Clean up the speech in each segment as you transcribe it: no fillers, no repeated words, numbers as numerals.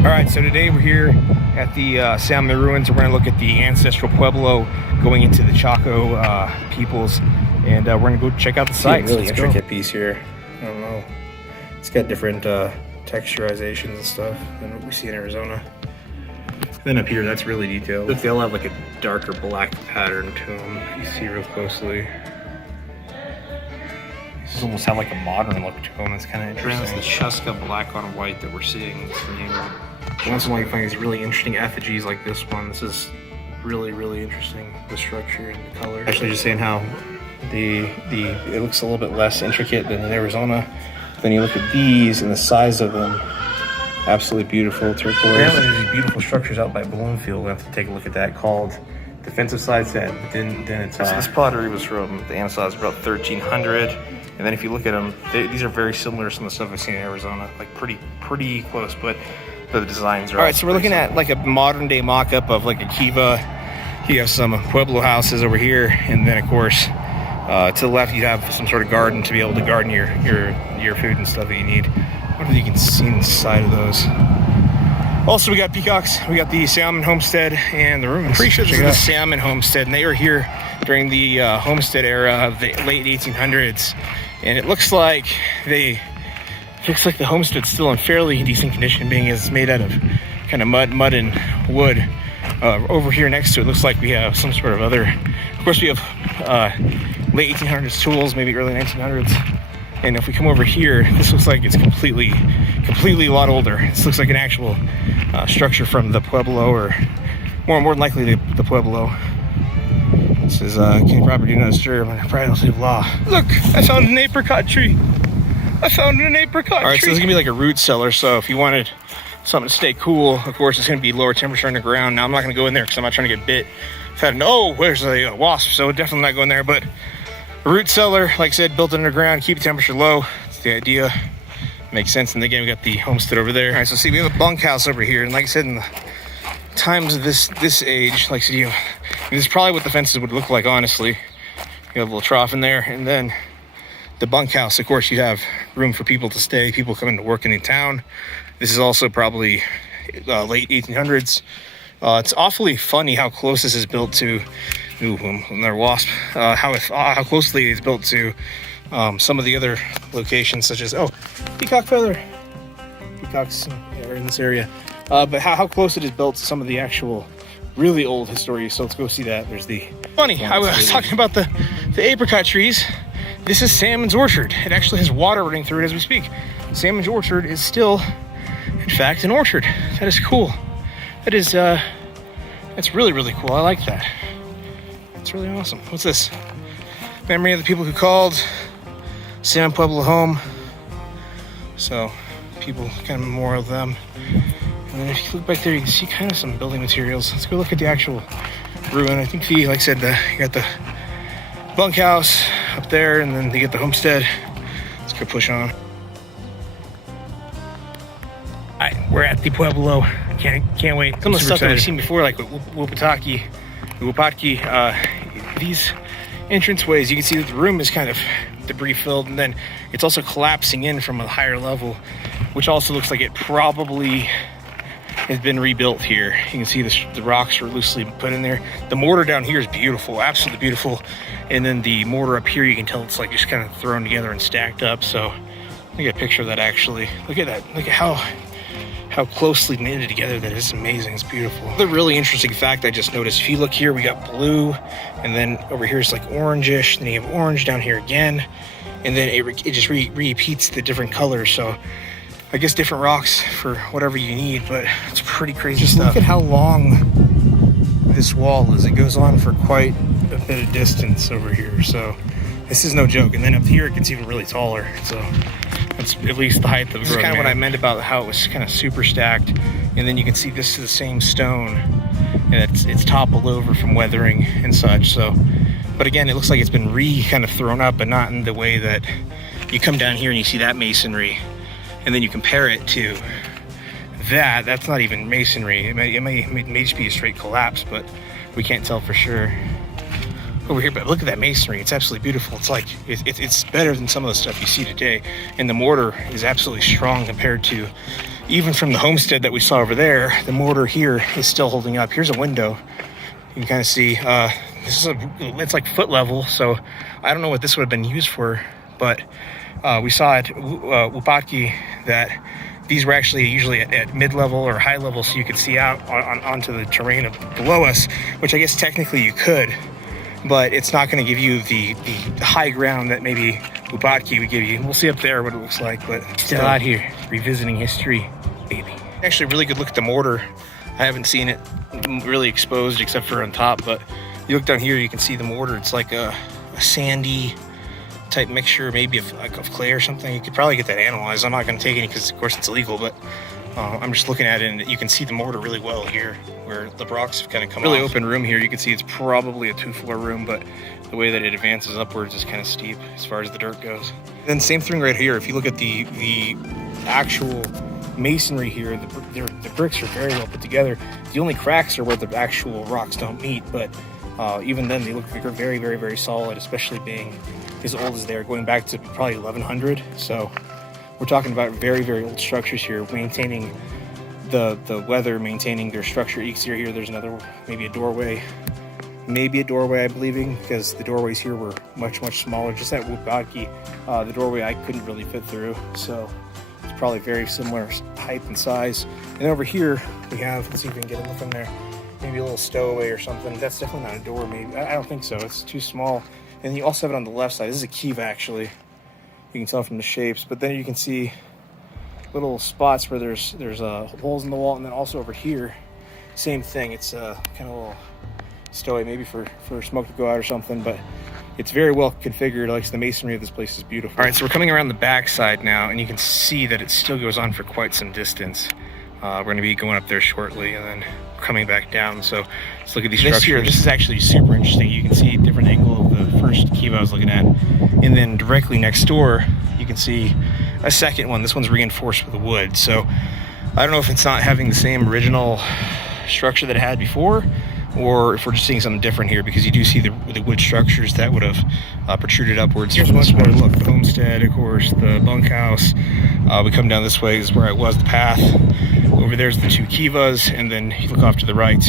All right, so today we're here at the Salmon Ruins. We're going to look at the ancestral Pueblo going into the Chaco peoples, and we're going to go check out the site. Really intricate piece here. I don't know. It's got different texturizations and stuff than what we see in Arizona. Then up here, that's really detailed. Look, they'll have like a darker black pattern to them if you see real closely. These almost have like a modern look to them. It's kind of interesting. It's the Chuska black on white that we're seeing. It's the name of it. Once in a while you find these really interesting effigies like this one. This is really, really interesting, the structure and the color. Actually just saying how it looks a little bit less intricate than in Arizona. Then you look at these and the size of them. Absolutely beautiful turquoise. Apparently there's these beautiful structures out by Bloomfield. We'll have to take a look at that, called defensive side set. Then it's so this pottery was from the Amazon, about 1300. And then if you look at them, these are very similar to some of the stuff I've seen in Arizona, like pretty close, but the designs are all right. So we're looking at like a modern day mock-up of like a kiva. You have some Pueblo houses over here, and then of course to the left you have some sort of garden to be able to garden your food and stuff that you need. I wonder if you can see inside of those. Also, we got peacocks. We got the Salmon Homestead and the ruins. Pretty sure this is the Salmon Homestead, and they were here during the homestead era of the late 1800s. And it looks like the homestead's still in fairly decent condition, being as it's made out of kind of mud and wood. Over here next to it, looks like we have some sort of other. Of course, we have late 1800s tools, maybe early 1900s. And if we come over here, this looks like it's completely a lot older. This looks like an actual structure from the Pueblo, or more than likely the Pueblo. This is county property not disturbed under privacy of law. Look, I found an apricot tree. All right, so this is gonna be like a root cellar. So if you wanted something to stay cool, of course, it's gonna be lower temperature underground. Now I'm not gonna go in there because I'm not trying to get bit. There's a wasp, so definitely not going there. But a root cellar, like I said, built underground, keep the temperature low. That's the idea. Makes sense. And again, we got the homestead over there. All right, so see, we have a bunkhouse over here, and like I said, in the times of this age, like I said, this is probably what the fences would look like, honestly. You have a little trough in there, and then the bunkhouse, of course, you'd have room for people to stay, people coming to work in the town. This is also probably late 1800s. It's awfully funny how close this is built to, another wasp, how closely it's built to some of the other locations, such as, peacock feather. Peacocks are in this area. But how close it is built to some of the actual really old history. So let's go see that. There's the funny. I was talking about the apricot trees. This is Salmon's orchard. It actually has water running through it as we speak. Salmon's orchard is still, in fact, an orchard. That is cool. That is, that's really, really cool. I like that. It's really awesome. What's this? Memory of the people who called Salmon Pueblo home. So people, kind of memorial them. And then if you look back there, you can see kind of some building materials. Let's go look at the actual ruin. I think like I said, you got the bunkhouse up there, and then they get the homestead. Let's go push on. All right, we're at the Pueblo. Can't wait. Some of the stuff that we've seen before, like Wupatki, these entranceways, you can see that the room is kind of debris filled, and then it's also collapsing in from a higher level, which also looks like it probably has been rebuilt here. You can see the rocks are loosely put in there. The mortar down here is beautiful, absolutely beautiful. And then the mortar up here, you can tell it's like just kind of thrown together and stacked up. So look at a picture of that actually. Look at that. Look at how closely knitted together that is. It's amazing. It's beautiful. The really interesting fact I just noticed, if you look here, we got blue, and then over here it's like orangish, then you have orange down here again, and then it just repeats the different colors. So I guess different rocks for whatever you need, but it's pretty crazy stuff. Look at how long this wall is. It goes on for quite a bit of distance over here, so this is no joke. And then up here it gets even really taller, so that's at least the height of the This is kind of what I meant about how it was kind of super stacked. And then you can see this is the same stone, and it's toppled over from weathering and such. So, but again, it looks like it's been kind of thrown up, but not in the way that you come down here and you see that masonry, and then you compare it to that's not even masonry. It may just be a straight collapse, but we can't tell for sure over here. But look at that masonry. It's absolutely beautiful. It's like it's better than some of the stuff you see today, and the mortar is absolutely strong compared to even from the homestead that we saw over there, the mortar here is still holding up. Here's a window. You can kind of see, it's like foot level, so I don't know what this would have been used for, but we saw at Wupatki that these were actually usually at mid-level or high level, so you could see out onto the terrain below us, which I guess technically you could, but it's not going to give you the high ground that maybe Wupatki would give you. We'll see up there what it looks like, but still out here, revisiting history, baby. Actually, a really good look at the mortar. I haven't seen it really exposed except for on top, but you look down here, you can see the mortar. It's like a sandy type mixture, maybe of clay or something. You could probably get that analyzed. I'm not going to take any because, of course, it's illegal, but I'm just looking at it, and you can see the mortar really well here, where the rocks have kind of come off. Really open room here. You can see it's probably a 2-floor room, but the way that it advances upwards is kind of steep as far as the dirt goes. And then same thing right here. If you look at the actual masonry here, the bricks are very well put together. The only cracks are where the actual rocks don't meet, but even then they look very, very, very solid, especially being as old as they're, going back to probably 1100. So we're talking about very, very old structures here, maintaining the weather, maintaining their structure. You can see here, there's another, maybe a doorway, I believe, because the doorways here were much, much smaller. Just at Wupatki, the doorway I couldn't really fit through, so it's probably very similar height and size. And over here we have, let's see if we can get a look in there, maybe a little stowaway or something. That's definitely not a door, maybe. I don't think so, it's too small. And you also have it on the left side. This is a kiva, actually. You can tell from the shapes, but then you can see little spots where there's holes in the wall, and then also over here, same thing. It's kind of a little stowaway, maybe for smoke to go out or something, but it's very well configured. Like, the masonry of this place is beautiful. All right, so we're coming around the back side now, and you can see that it still goes on for quite some distance. We're going to be going up there shortly, and then coming back down. So let's look at these structures. Here, this is actually super interesting. You can see a different angle of the first kiva I was looking at, and then directly next door you can see a second one. This one's reinforced with wood, so I don't know if it's not having the same original structure that it had before, or if we're just seeing something different here, because you do see the wood structures that would have protruded upwards. Here's much more look. The homestead, of course, the bunkhouse. We come down this way, is where it was, the path. Over there's the 2 kivas, and then you look off to the right,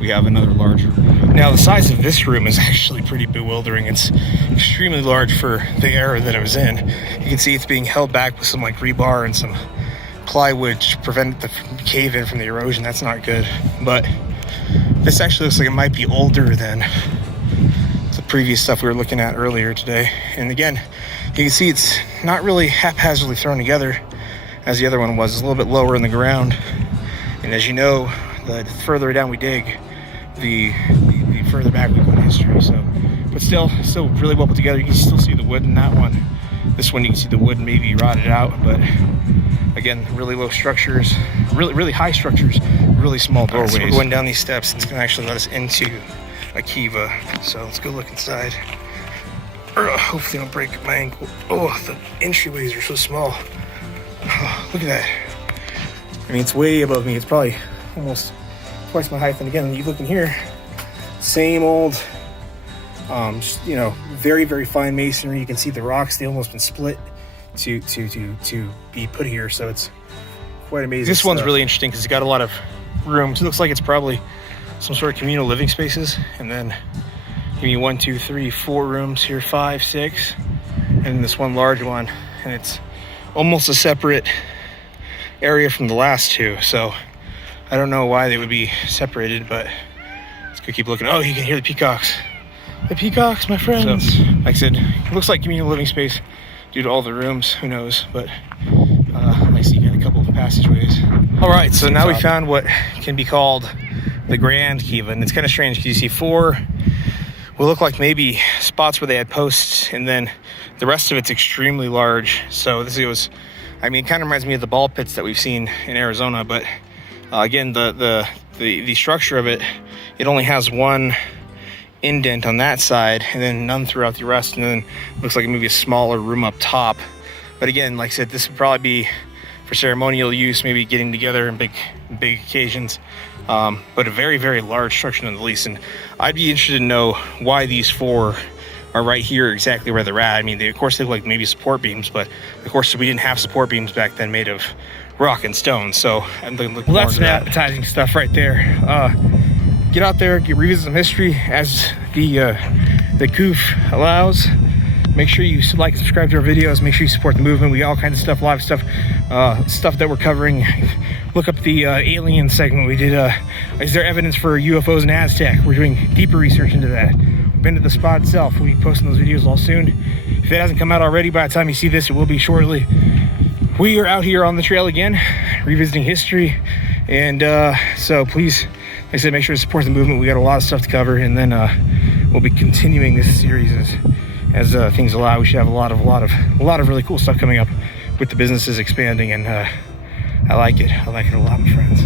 we have another larger room. Now, the size of this room is actually pretty bewildering. It's extremely large for the era that it was in. You can see it's being held back with some like rebar and some plywood to prevent the cave-in from the erosion. That's not good, but this actually looks like it might be older than the previous stuff we were looking at earlier today. And again, you can see it's not really haphazardly thrown together as the other one was. It's a little bit lower in the ground. And as you know, the further down we dig, the further back we go in history. So, but still really well put together. You can still see the wood in that one. This one, you can see the wood maybe rotted out, but again, really low structures, really high structures, really small doorways. So we're going down these steps. It's gonna actually let us into a kiva. So let's go look inside. Hopefully I don't break my ankle. Oh, the entryways are so small. Oh, look at that. I mean, it's way above me. It's probably almost twice my height. And again, you look in here, same old, very, very fine masonry. You can see the rocks, they almost been split to be put here. So it's quite amazing. This one's really interesting because it's got a lot of rooms. It looks like it's probably some sort of communal living spaces. And then give me 1, 2, 3, 4 rooms here, 5, 6, and this one large one. And it's almost a separate area from the last 2. So I don't know why they would be separated, but let's go keep looking. Oh, you can hear the peacocks. The peacocks, my friends. So, like I said, it looks like communal living space due to all the rooms. Who knows? But I see you got a couple of passageways. All right, so now we found what can be called the Grand Kiva, and it's kind of strange because you see 4 will look like maybe spots where they had posts, and then the rest of it's extremely large. So this goes, I mean, it kind of reminds me of the ball pits that we've seen in Arizona, but again, the structure of it only has 1 indent on that side and then none throughout the rest, and then it looks like maybe a smaller room up top. But again, like I said, this would probably be for ceremonial use, maybe getting together in big occasions, but a very, very large structure nonetheless. And I'd be interested to know why these 4 are right here exactly where they're at. I mean, of course they look like maybe support beams, but of course we didn't have support beams back then made of rock and stone. So I'm looking well, forward that's to some that. appetizing stuff right there. Get out there, revisit some history as the COOF allows. Make sure you like and subscribe to our videos. Make sure you support the movement. We got all kinds of stuff, live stuff, stuff that we're covering. Look up the alien segment we did. Is there evidence for UFOs in Aztec? We're doing deeper research into that. We've been to the spot itself. We'll be posting those videos all soon. If it hasn't come out already, by the time you see this, it will be shortly. We are out here on the trail again, revisiting history. And so please, like I said, make sure to support the movement. We got a lot of stuff to cover, and then we'll be continuing this series as things allow. We should have a lot of really cool stuff coming up with the businesses expanding, and I like it a lot, my friends.